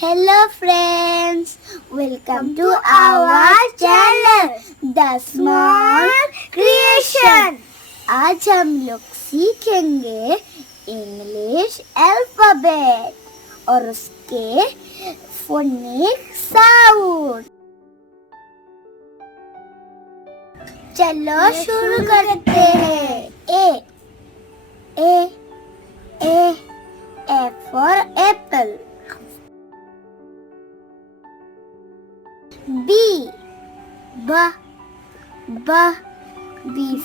Hello friends, welcome to our channel The Small Creation। आज हम लोग सीखेंगे इंग्लिश अल्फाबेट और उसके फोनिक साउंड। चलो शुरू करते हैं। A for apple। B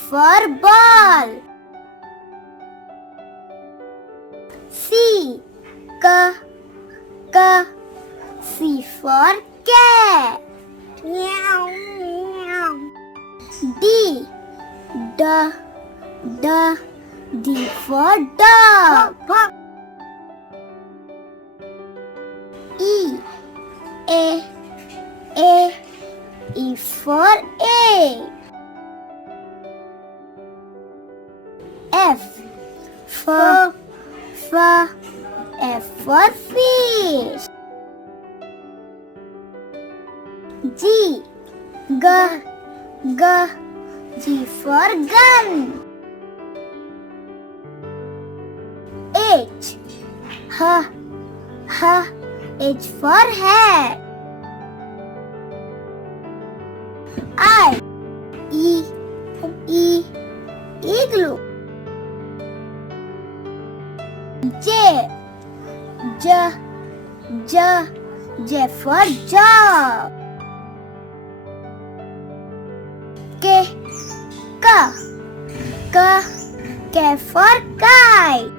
for ball। C for cat। D for dog। E for egg। F for fish। G for gun। H for hat। Igloo। J for jug। K for kite।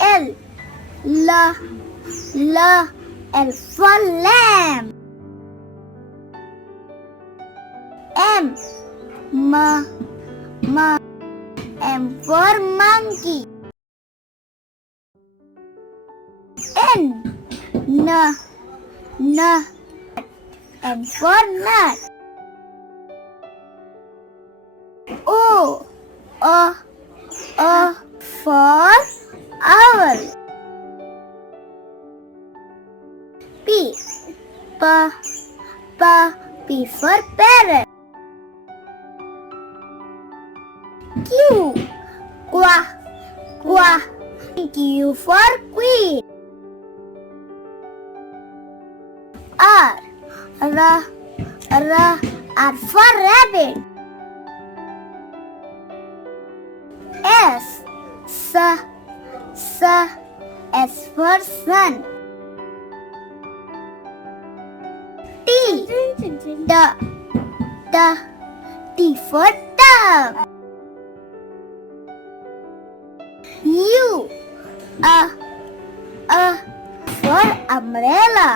L for lamb। M for monkey। N for nut। O for owl। P for parrot। Q for queen। R for rabbit। S for sun। T for tub। U for umbrella।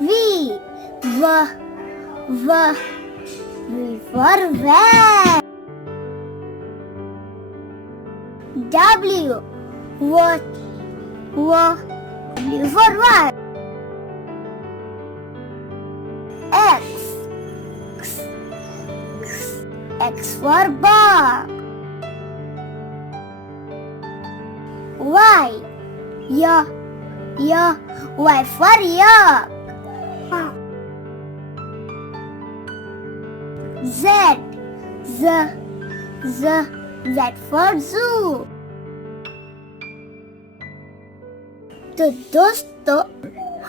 V for van। W for what? X for ball। Y for yak। Z for zoo। तो दोस्तों,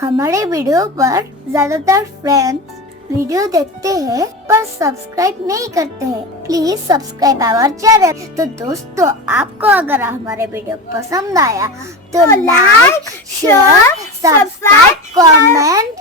हमारे video पर ज्यादातर friends video देखते हैं पर subscribe नहीं करते हैं। Please subscribe our channel. तो दोस्तों, आपको अगर हमारे वीडियो पसंद आया तो लाइक, शेयर, सब्सक्राइब, कमेंट